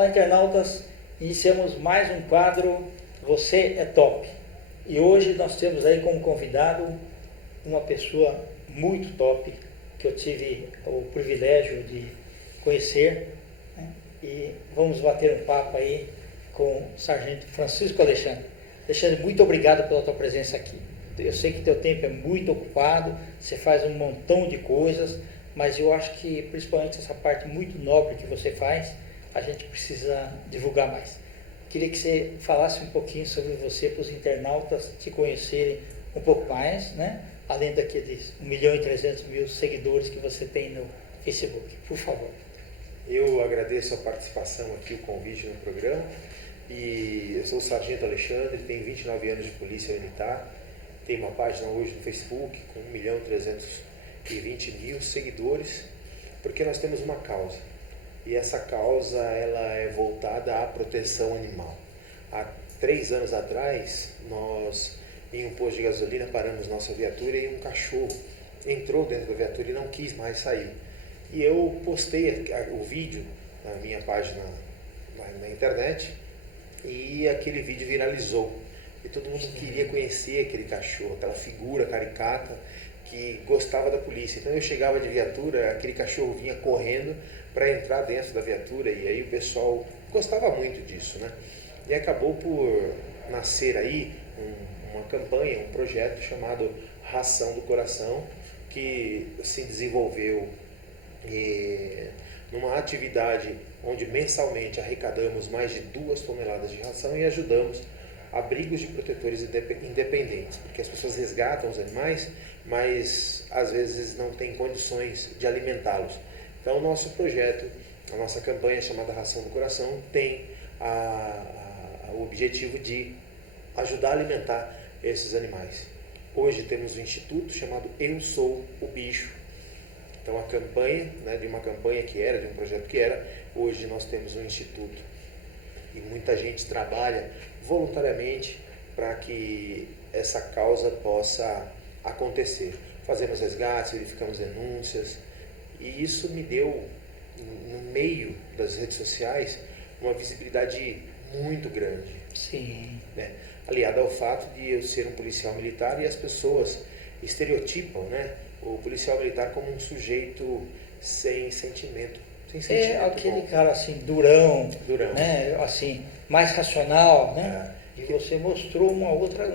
Olá, internautas, iniciamos mais um quadro Você é Top. E hoje nós temos aí como convidado uma pessoa muito top, que eu tive o privilégio de conhecer, né? E vamos bater um papo aí com o Sargento Francisco Alexandre. Alexandre, muito obrigado pela tua presença aqui. Eu sei que teu tempo é muito ocupado, você faz um montão de coisas, mas eu acho que principalmente essa parte muito nobre que você faz, a gente precisa divulgar mais. Queria que você falasse um pouquinho sobre você para os internautas te conhecerem um pouco mais, né? Além daqueles 1.300.000 seguidores que você tem no Facebook, por favor. Eu agradeço a participação aqui, o convite no programa. E eu sou o Sargento Alexandre, tenho 29 anos de Polícia Militar, tenho uma página hoje no Facebook com 1.320.000 seguidores, porque nós temos uma causa. E essa causa ela é voltada à proteção animal. Há 3 anos atrás, nós, em um posto de gasolina, paramos nossa viatura e um cachorro entrou dentro da viatura e não quis mais sair. E eu postei o vídeo na minha página na internet e aquele vídeo viralizou. E todo mundo queria conhecer aquele cachorro, aquela figura caricata que gostava da polícia. Então eu chegava de viatura, aquele cachorro vinha correndo para entrar dentro da viatura e aí o pessoal gostava muito disso, né? E acabou por nascer aí uma campanha, um projeto chamado Ração do Coração, que se desenvolveu numa atividade onde mensalmente arrecadamos mais de 2 toneladas de ração e ajudamos abrigos de protetores independentes, porque as pessoas resgatam os animais, mas às vezes não têm condições de alimentá-los. Então o nosso projeto, a nossa campanha chamada Ração do Coração, tem o objetivo de ajudar a alimentar esses animais. Hoje temos um instituto chamado Eu Sou o Bicho. Então a campanha, né, de uma campanha que era, de um projeto que era, hoje nós temos um instituto. E muita gente trabalha voluntariamente para que essa causa possa acontecer. Fazemos resgates, verificamos denúncias, e isso me deu, no meio das redes sociais, uma visibilidade muito grande. Sim. Né? Aliado ao fato de eu ser um policial militar e as pessoas estereotipam, né, o policial militar como um sujeito sem sentimento. É aquele cara assim, durão, Durão. né? Assim, mais racional, né? E você mostrou um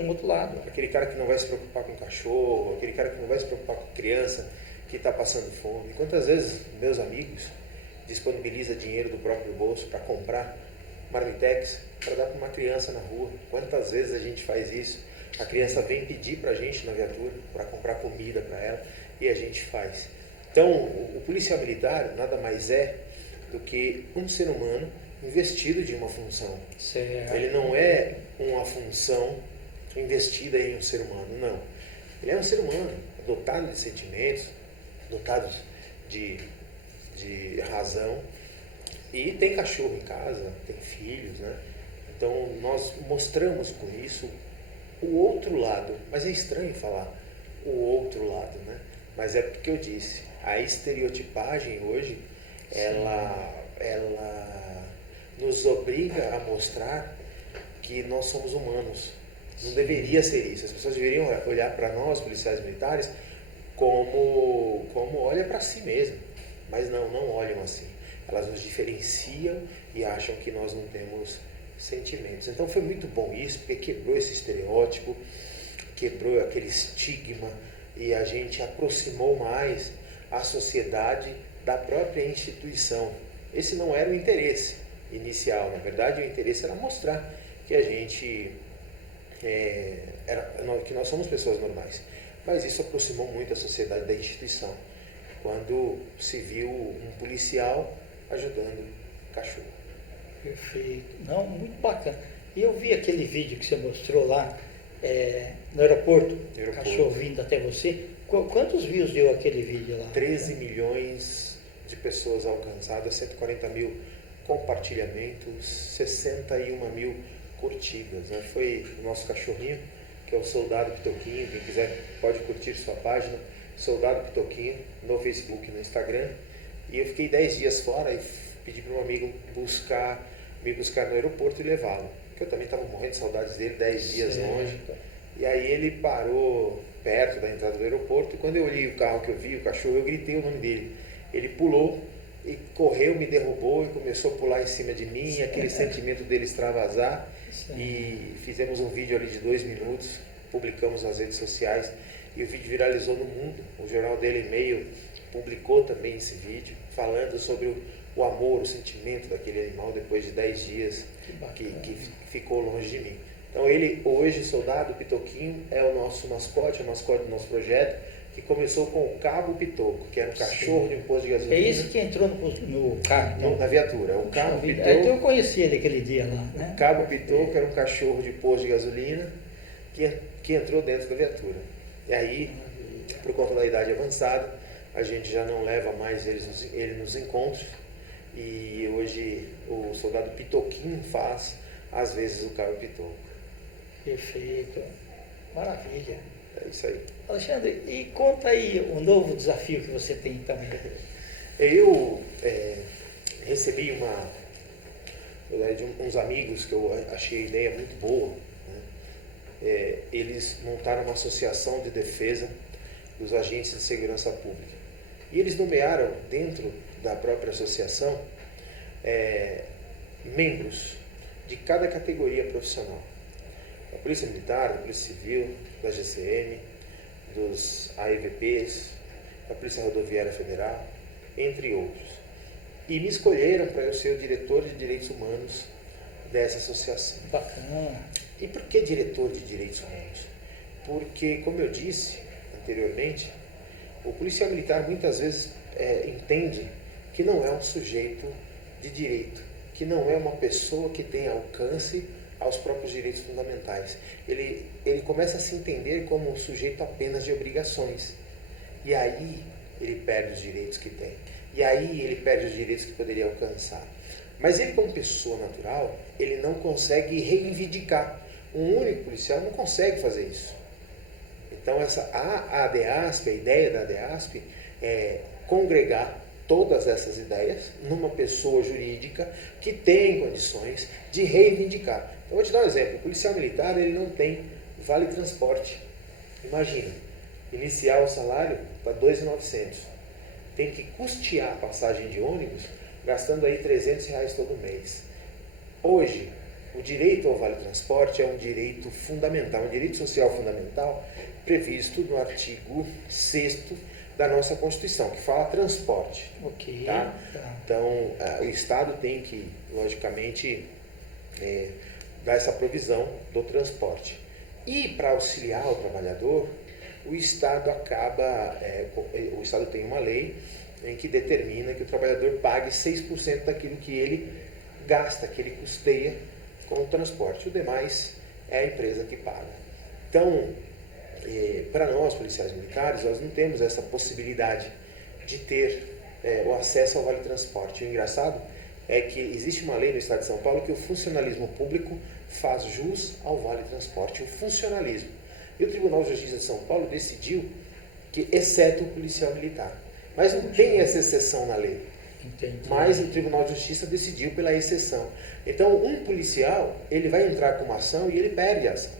outro lado. Aquele cara que não vai se preocupar com o cachorro, aquele cara que não vai se preocupar com a criança que está passando fome. Quantas vezes meus amigos disponibilizam dinheiro do próprio bolso para comprar marmitex para dar para uma criança na rua? Quantas vezes a gente faz isso? A criança vem pedir para a gente na viatura para comprar comida para ela e a gente faz. Então, o policial militar nada mais é do que um ser humano investido de uma função. Certo. Ele não é uma função investida em um ser humano, não. Ele é um ser humano, dotado de sentimentos, dotado de razão, e tem cachorro em casa, tem filhos, né? Então nós mostramos com isso o outro lado, mas é estranho falar o outro lado, né? Mas é porque eu disse, a estereotipagem hoje, ela nos obriga a mostrar que nós somos humanos. Não deveria ser isso. As pessoas deveriam olhar para nós, policiais militares, como olha para si mesmo. Mas não olham assim. Elas nos diferenciam e acham que nós não temos sentimentos. Então foi muito bom isso, porque quebrou esse estereótipo, quebrou aquele estigma e a gente aproximou mais a sociedade da própria instituição. Esse não era o interesse inicial. Na verdade, o interesse era mostrar que a gente que nós somos pessoas normais. Mas isso aproximou muito a sociedade da instituição, quando se viu um policial ajudando cachorro. Perfeito. Não, muito bacana. E eu vi aquele vídeo que você mostrou lá no aeroporto, o cachorro vindo até você. Quantos views deu aquele vídeo lá? 13 milhões de pessoas alcançadas, 140.000 compartilhamentos, 61.000 curtidas. Né? Foi o nosso cachorrinho, que é o Soldado Pitoquinho. Quem quiser pode curtir sua página, Soldado Pitoquinho, no Facebook e no Instagram. E eu fiquei 10 dias fora e pedi para um amigo me buscar no aeroporto e levá-lo. Porque eu também estava morrendo de saudades dele, 10 dias longe. E aí ele parou perto da entrada do aeroporto e quando eu olhei o carro que eu vi, o cachorro, eu gritei o nome dele. Ele pulou e correu, me derrubou e começou a pular em cima de mim, aquele sentimento dele extravasar. E fizemos um vídeo ali de 2 minutos, publicamos nas redes sociais e o vídeo viralizou no mundo. O jornal Daily Mail publicou também esse vídeo, falando sobre o amor, o sentimento daquele animal depois de 10 dias que ficou longe de mim. Então ele hoje, Soldado Pitoquinho, é o nosso mascote, o mascote do nosso projeto, que começou com o Cabo Pitoco, que era um cachorro de um posto de gasolina. É esse que entrou no carro? Então. Na viatura. O Cabo Pitoco. Então eu conheci ele aquele dia lá, né? O Cabo Pitoco era um cachorro de posto de gasolina que entrou dentro da viatura. E aí, por conta da idade avançada, a gente já não leva mais ele nos encontros. E hoje o Soldado Pitoquinho faz, às vezes, o Cabo Pitoco. Perfeito. Maravilha. É isso aí. Alexandre, e conta aí o novo desafio que você tem também. Eu recebi uns amigos que eu achei a ideia muito boa. Né? Eles montaram uma associação de defesa dos agentes de segurança pública. E eles nomearam, dentro da própria associação, membros de cada categoria profissional. Da Polícia Militar, da Polícia Civil, da GCM, dos AEVPs, da Polícia Rodoviária Federal, entre outros. E me escolheram para eu ser o diretor de direitos humanos dessa associação. Bacana. E por que diretor de direitos humanos? Porque, como eu disse anteriormente, o policial militar muitas vezes entende que não é um sujeito de direito, que não é uma pessoa que tem alcance aos próprios direitos fundamentais. Ele começa a se entender como um sujeito apenas de obrigações. E aí ele perde os direitos que tem. E aí ele perde os direitos que poderia alcançar. Mas ele, como pessoa natural, ele não consegue reivindicar. Um único policial não consegue fazer isso. Então a ADEASP, a ideia da ADEASP é congregar todas essas ideias numa pessoa jurídica que tem condições de reivindicar. Eu vou te dar um exemplo. O policial militar, ele não tem vale transporte. Imagina, iniciar o salário para R$ 2.900. Tem que custear a passagem de ônibus gastando aí R$300 todo mês. Hoje, o direito ao vale transporte é um direito fundamental, um direito social fundamental previsto no artigo 6º da nossa Constituição, que fala transporte. Ok. Tá? Então, o Estado tem que, logicamente, dar essa provisão do transporte. E para auxiliar o trabalhador, o Estado o Estado tem uma lei em que determina que o trabalhador pague 6% daquilo que ele gasta, que ele custeia com o transporte. O demais é a empresa que paga. Então, para nós, policiais militares, nós não temos essa possibilidade de ter o acesso ao vale transporte. O engraçado é que existe uma lei no Estado de São Paulo que o funcionalismo público faz jus ao vale transporte, o funcionalismo. E o Tribunal de Justiça de São Paulo decidiu que, exceto o policial militar. Mas não tem essa exceção na lei. Entendi. Mas o Tribunal de Justiça decidiu pela exceção. Então, um policial, ele vai entrar com uma ação e ele perde a ação,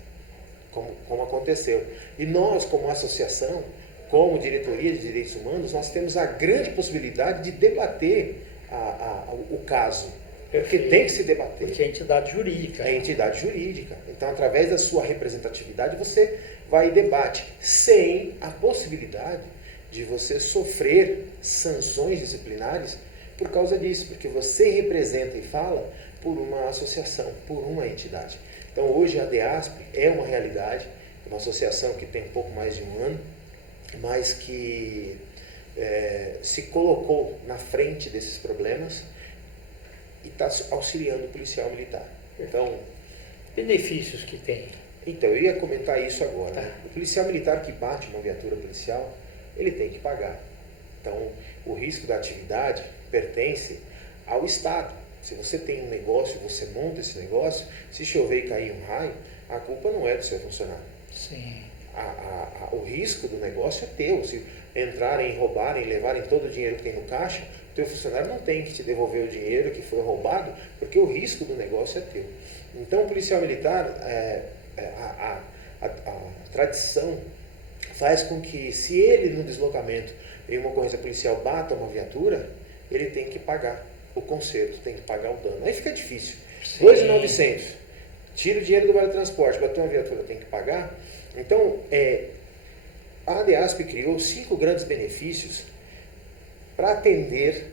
como aconteceu. E nós, como associação, como diretoria de direitos humanos, nós temos a grande possibilidade de debater o caso. Porque tem que se debater. Porque é entidade jurídica. É entidade jurídica. Então, através da sua representatividade, você vai e debate, sem a possibilidade de você sofrer sanções disciplinares por causa disso, porque você representa e fala por uma associação, por uma entidade. Então, hoje a ADEASP é uma realidade, é uma associação que tem um pouco mais de um ano, mas que se colocou na frente desses problemas e está auxiliando o policial militar. Então, benefícios que tem. Então, eu ia comentar isso agora. Tá. Né? O policial militar que bate uma viatura policial, ele tem que pagar. Então, o risco da atividade pertence ao Estado. Se você tem um negócio, você monta esse negócio, se chover e cair um raio, a culpa não é do seu funcionário. Sim. O risco do negócio é teu. Se entrarem, roubarem, levarem todo o dinheiro que tem no caixa, teu funcionário não tem que te devolver o dinheiro que foi roubado, porque o risco do negócio é teu. Então, o policial militar, a tradição faz com que, se ele no deslocamento em uma ocorrência policial bata uma viatura, ele tem que pagar o conserto, tem que pagar o dano. Aí fica difícil. 2.900, tira o dinheiro do vale transporte, bateu uma viatura, tem que pagar. Então, a ADEASP criou 5 grandes benefícios para atender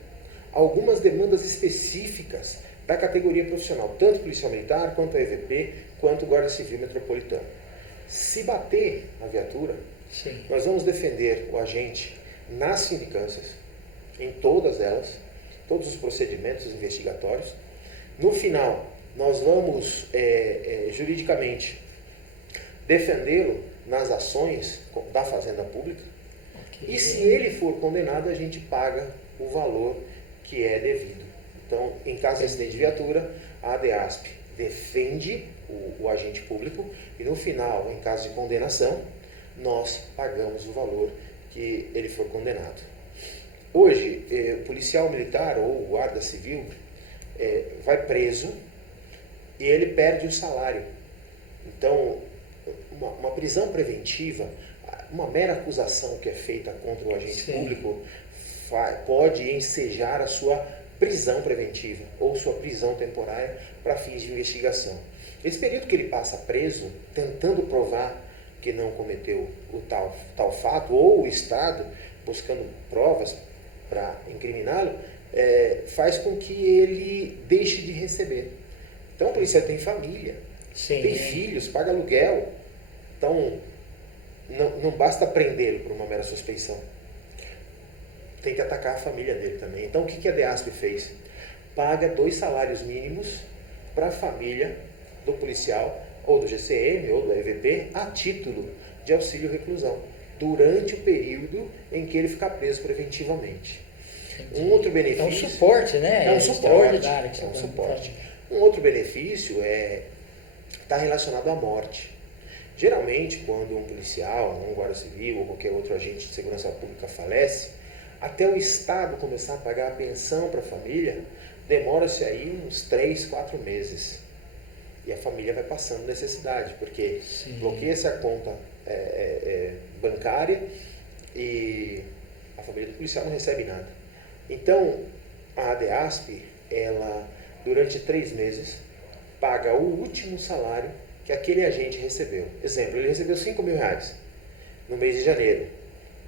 algumas demandas específicas da categoria profissional, tanto policial militar, quanto a EVP, quanto Guarda Civil Metropolitana. Se bater a viatura, Sim. nós vamos defender o agente nas sindicâncias, em todas elas, todos os procedimentos investigatórios. No final, nós vamos juridicamente defendê-lo nas ações da Fazenda Pública. E se ele for condenado, a gente paga o valor que é devido. Então, em caso de acidente de viatura, a ADEASP defende o agente público e no final, em caso de condenação, nós pagamos o valor que ele for condenado. Hoje, o policial militar ou o guarda civil vai preso e ele perde o salário. Então, uma prisão preventiva, uma mera acusação que é feita contra o agente público pode ensejar a sua prisão preventiva ou sua prisão temporária para fins de investigação. Esse período que ele passa preso, tentando provar que não cometeu o tal fato, ou o Estado buscando provas para incriminá-lo, faz com que ele deixe de receber. Então o policial tem família, tem filhos, paga aluguel. Então não basta prendê-lo por uma mera suspeição. Tem que atacar a família dele também. Então o que a DEASP fez? Paga 2 salários mínimos para a família do policial, ou do GCM, ou do EVP, a título de auxílio reclusão, durante o período em que ele ficar preso preventivamente. Um outro benefício... É um suporte, né? É um suporte. É um suporte. Um outro benefício está relacionado à morte. Geralmente, quando um policial, um guarda civil ou qualquer outro agente de segurança pública falece, até o Estado começar a pagar a pensão para a família, demora-se aí uns 3, 4 meses. E a família vai passando necessidade, porque bloqueia-se a conta bancária e a família do policial não recebe nada. Então, a ADEASP, ela, durante 3 meses, paga o último salário que aquele agente recebeu. Exemplo, ele recebeu R$5.000 no mês de janeiro.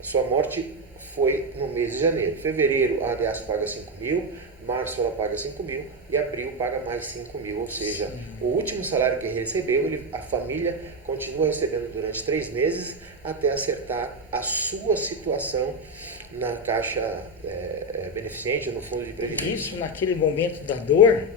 Sua morte foi no mês de janeiro. Fevereiro, a ADEASP paga R$5.000, março ela paga R$5.000 e abril paga mais R$5.000. Ou seja, o último salário que ele recebeu, a família continua recebendo durante 3 meses até acertar a sua situação na caixa beneficente ou no fundo de previdência. Isso, naquele momento da dor,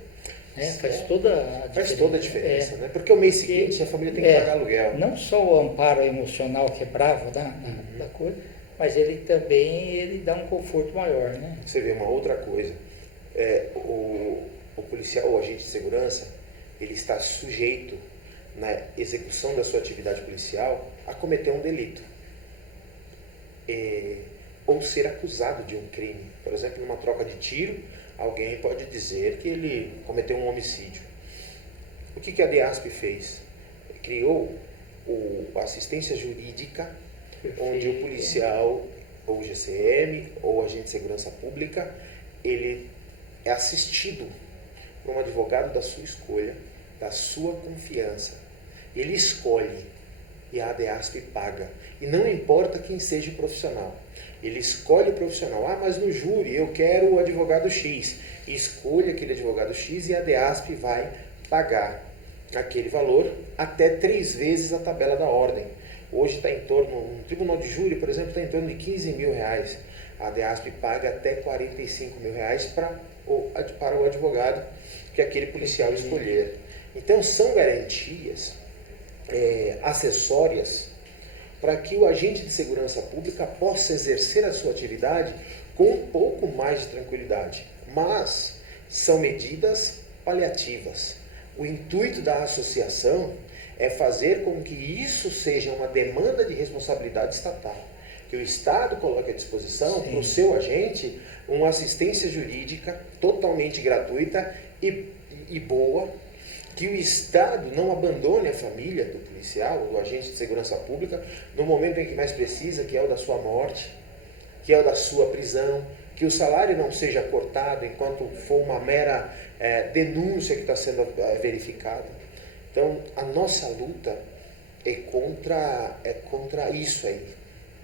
faz toda a diferença. Faz toda a diferença, né? Porque o mês seguinte a família tem que pagar aluguel. Não só o amparo emocional que é bravo da coisa, mas ele também dá um conforto maior, né? Você vê uma outra coisa. O policial, o agente de segurança, ele está sujeito, na execução da sua atividade policial, a cometer um delito. Ou ser acusado de um crime. Por exemplo, numa troca de tiro, alguém pode dizer que ele cometeu um homicídio. O que a DEASP fez? Criou a assistência jurídica, onde o policial, ou o GCM, ou o agente de segurança pública, ele é assistido por um advogado da sua escolha, da sua confiança. Ele escolhe e a ADEASP paga. E não importa quem seja o profissional. Ele escolhe o profissional. Mas no júri eu quero o advogado X. Escolhe aquele advogado X e a ADEASP vai pagar aquele valor até 3 vezes a tabela da ordem. Hoje está em torno, um tribunal de júri, por exemplo, está em torno de R$15.000. A ADEASP paga até R$45.000 para o advogado que aquele policial escolher. Então são garantias acessórias para que o agente de segurança pública possa exercer a sua atividade com um pouco mais de tranquilidade. Mas são medidas paliativas. O intuito da associação é fazer com que isso seja uma demanda de responsabilidade estatal. que o Estado coloque à disposição Sim. para o seu agente uma assistência jurídica totalmente gratuita e boa, que o Estado não abandone a família do policial, do agente de segurança pública, no momento em que mais precisa, que é o da sua morte, que é o da sua prisão, que o salário não seja cortado enquanto for uma mera denúncia que está sendo verificada. Então, a nossa luta é contra isso aí.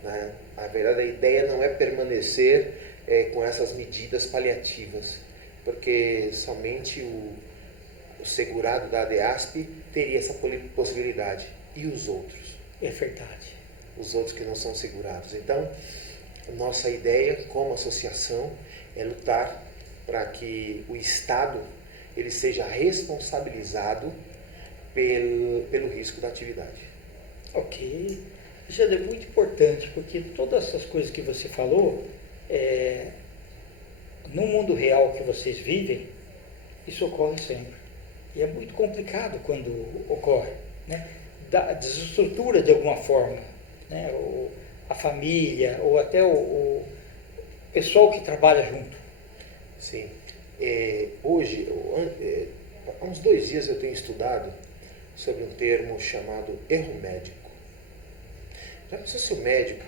Né? Na verdade, a ideia não é permanecer com essas medidas paliativas, porque somente o segurado da ADEASP teria essa possibilidade. E os outros? É verdade. Os outros que não são segurados. Então, nossa ideia como associação é lutar para que o Estado ele seja responsabilizado pelo risco da atividade. Ok. Isso é muito importante, porque todas essas coisas que você falou, no mundo real que vocês vivem, isso ocorre sempre. E é muito complicado quando ocorre, né? Desestrutura de alguma forma, né? A família, ou até o pessoal que trabalha junto. Sim. Hoje, há uns 2 dias eu tenho estudado sobre um termo chamado erro médico. Já pensou se o médico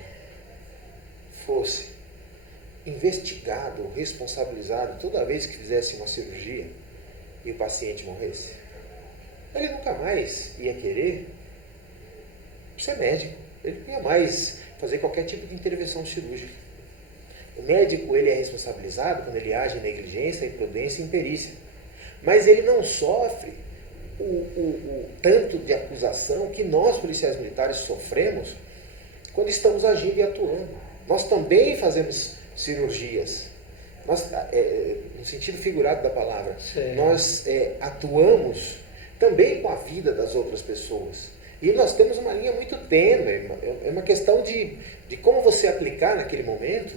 fosse investigado, responsabilizado toda vez que fizesse uma cirurgia e o paciente morresse? Ele nunca mais ia querer ser médico. Ele não ia mais fazer qualquer tipo de intervenção cirúrgica. O médico ele é responsabilizado quando ele age em negligência, imprudência e imperícia. Mas ele não sofre o tanto de acusação que nós, policiais militares, sofremos quando estamos agindo e atuando. Nós também fazemos cirurgias. Nós, no sentido figurado da palavra, nós atuamos também com a vida das outras pessoas. E nós temos uma linha muito tênue, é uma questão de como você aplicar naquele momento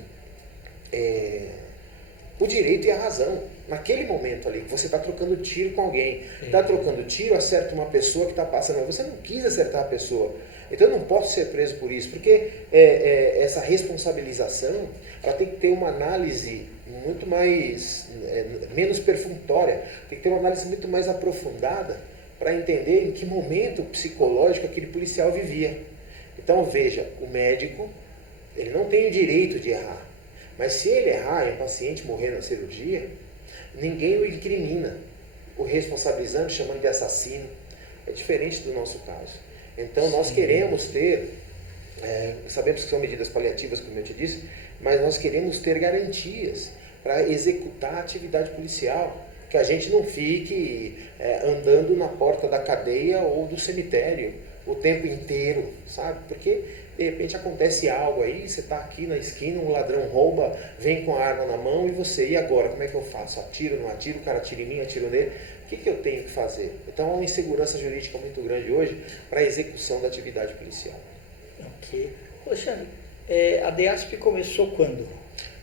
o direito e a razão. Naquele momento ali, você está trocando tiro com alguém, está trocando tiro, acerta uma pessoa que está passando, você não quis acertar a pessoa. Então eu não posso ser preso por isso, porque essa responsabilização ela tem que ter uma análise muito mais, menos perfunctória, tem que ter uma análise muito mais aprofundada para entender em que momento psicológico aquele policial vivia. Então veja, o médico ele não tem o direito de errar, mas se ele errar e um paciente morrer na cirurgia, ninguém o incrimina, o responsabilizando, chamando de assassino. É diferente do nosso caso. Então nós queremos ter, sabemos que são medidas paliativas, como eu te disse, mas nós queremos ter garantias para executar a atividade policial, que a gente não fique andando na porta da cadeia ou do cemitério o tempo inteiro, sabe? Porque de repente acontece algo aí, você está aqui na esquina, um ladrão rouba, vem com a arma na mão e você, e agora? Como é que eu faço? Atiro, não atiro, o cara atira em mim, atiro nele? O que eu tenho que fazer? Então há uma insegurança jurídica muito grande hoje para a execução da atividade policial. Ok. Poxa, a DEASP começou quando?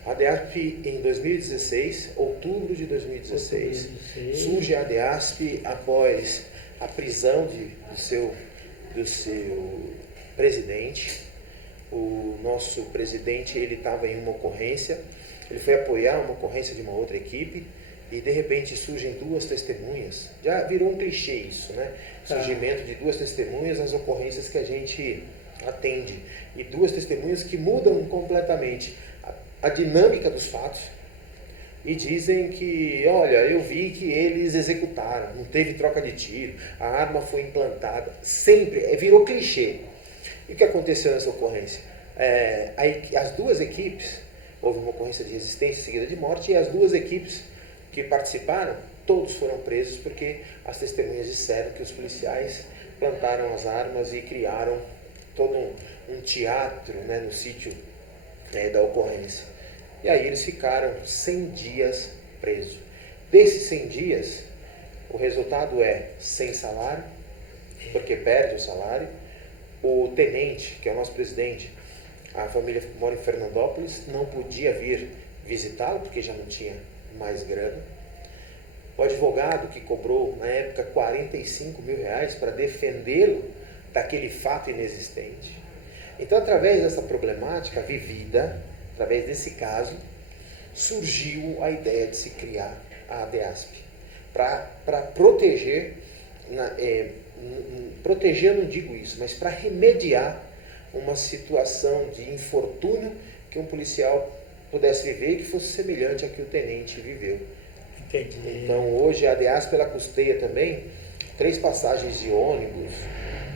A DEASP em 2016, outubro de 2016, surge a DEASP após a prisão do seu presidente. O nosso presidente ele estava em uma ocorrência, ele foi apoiar uma ocorrência de uma outra equipe e de repente surgem 2 testemunhas. Já virou um clichê isso, né? Surgimento de 2 testemunhas nas ocorrências que a gente atende. E 2 testemunhas que mudam completamente a dinâmica dos fatos e dizem que, olha, eu vi que eles executaram, não teve troca de tiro, a arma foi implantada, sempre, virou clichê. E o que aconteceu nessa ocorrência? As 2 equipes, houve uma ocorrência de resistência seguida de morte, e as 2 equipes que participaram, todos foram presos porque as testemunhas disseram que os policiais plantaram as armas e criaram todo um teatro, né, no sítio da ocorrência. E aí eles ficaram 100 dias presos. Desses 100 dias, o resultado é sem salário, porque perde o salário. O tenente, que é o nosso presidente, a família mora em Fernandópolis, não podia vir visitá-lo, porque já não tinha mais grana. O advogado que cobrou, na época, R$45 mil para defendê-lo daquele fato inexistente. Então, através dessa problemática vivida, através desse caso, surgiu a ideia de se criar a ADEASP para proteger, proteger eu não digo isso, mas para remediar uma situação de infortúnio que um policial pudesse viver e que fosse semelhante a que o tenente viveu. Entendi. Então, hoje a ADEASP ela custeia também 3 passagens de ônibus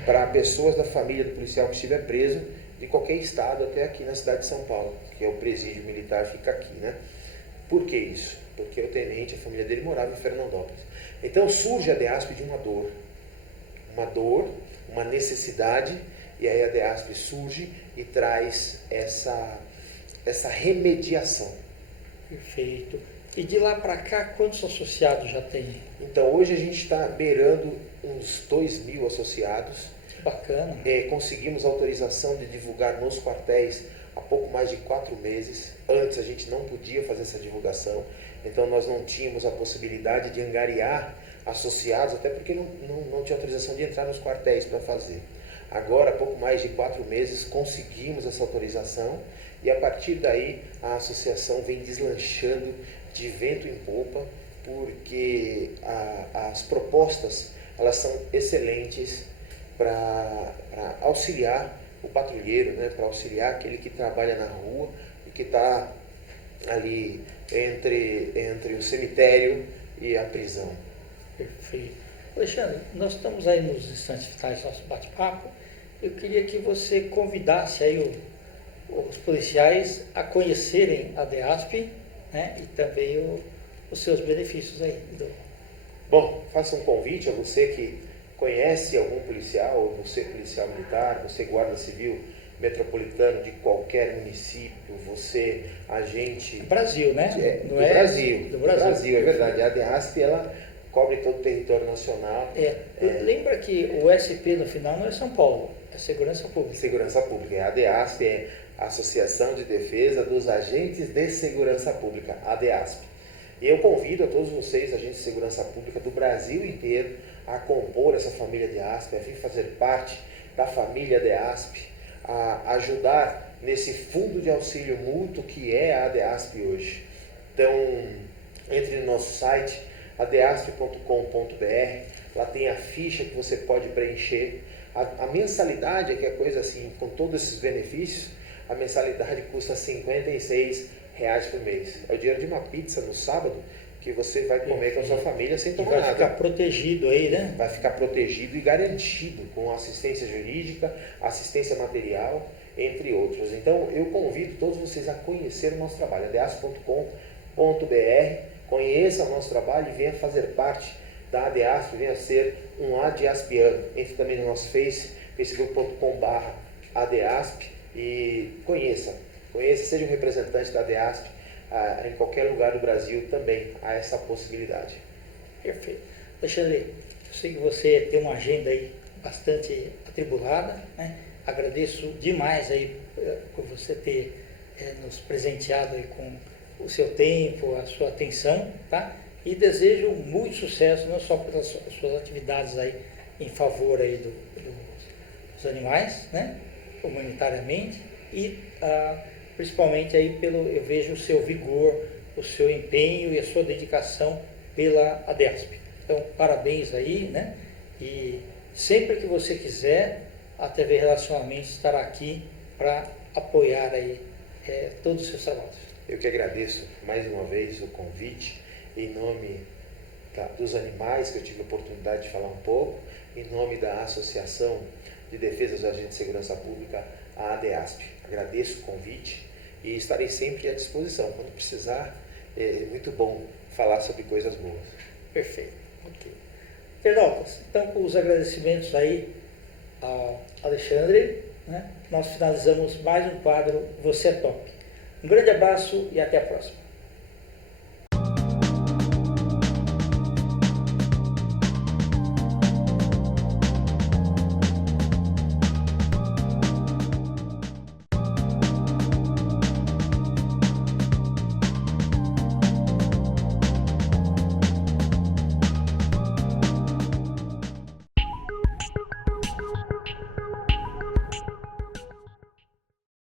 para pessoas da família do policial que estiver preso de qualquer estado até aqui na cidade de São Paulo, que é o presídio militar, fica aqui, né? Por que isso? Porque o tenente, a família dele morava em Fernandópolis. Então surge a ADEASP de uma dor, uma necessidade, e aí a ADEASP surge e traz essa remediação. Perfeito. E de lá para cá, quantos associados já tem? Então hoje a gente está beirando uns 2.000 associados. Bacana. Conseguimos autorização de divulgar nos quartéis há pouco mais de 4 meses. Antes a gente não podia fazer essa divulgação, então nós não tínhamos a possibilidade de angariar associados, até porque não tinha autorização de entrar nos quartéis para fazer. Agora, há pouco mais de 4 meses, conseguimos essa autorização e a partir daí a associação vem deslanchando de vento em popa, porque as propostas elas são excelentes para auxiliar o patrulheiro, né, para auxiliar aquele que trabalha na rua e que está ali entre o cemitério e a prisão. Perfeito. Alexandre, nós estamos aí nos instantes finais do nosso bate-papo. Eu queria que você convidasse aí os policiais a conhecerem a ADEASP, né, e também os seus benefícios aí. Bom, faça um convite a você que conhece algum policial, você policial militar, você guarda civil metropolitano de qualquer município, você agente... Brasil, né? Do Brasil, é verdade. A ADEASP, ela cobre todo o território nacional. Lembra que o SP no final não é São Paulo, é Segurança Pública. Segurança Pública. A ADEASP é a Associação de Defesa dos Agentes de Segurança Pública, ADEASP. E eu convido a todos vocês, agentes de segurança pública do Brasil inteiro, a compor essa família ADEASP, a vir fazer parte da família ADEASP, a ajudar nesse fundo de auxílio mútuo que é a ADEASP hoje. Então, entre no nosso site, adeasp.com.br, lá tem a ficha que você pode preencher. A mensalidade, que é coisa assim, com todos esses benefícios, a mensalidade custa R$56 por mês. É o dinheiro de uma pizza no sábado que você vai comer com a sua família sem tomar nada. Vai ficar protegido aí, né? Vai ficar protegido e garantido com assistência jurídica, assistência material, entre outros. Então, eu convido todos vocês a conhecer o nosso trabalho, adeasp.com.br, conheça o nosso trabalho e venha fazer parte da ADEASP, venha ser um ADEASPiano. Entre também no nosso facebook.com/ADEASP e conheça, seja um representante da ADEASP, em qualquer lugar do Brasil também há essa possibilidade. Perfeito. Alexandre, eu sei que você tem uma agenda aí bastante atribulada, né? Agradeço demais aí por você ter nos presenteado aí com o seu tempo, a sua atenção, tá? E desejo muito sucesso, não só pelas suas atividades aí em favor aí dos animais, né? Humanitariamente, e principalmente aí eu vejo o seu vigor, o seu empenho e a sua dedicação pela ADEASP. Então, parabéns aí, né? E sempre que você quiser, a TV Relacionamentos estará aqui para apoiar aí todos os seus trabalhos. Eu que agradeço mais uma vez o convite, em nome dos animais, que eu tive a oportunidade de falar um pouco, em nome da Associação de Defesa dos Agentes de Segurança Pública, a ADEASP. Agradeço o convite e estarei sempre à disposição. Quando precisar, é muito bom falar sobre coisas boas. Perfeito. Ok. Internautas, então com os agradecimentos aí ao Alexandre, né, nós finalizamos mais um quadro Você é Top. Um grande abraço e até a próxima.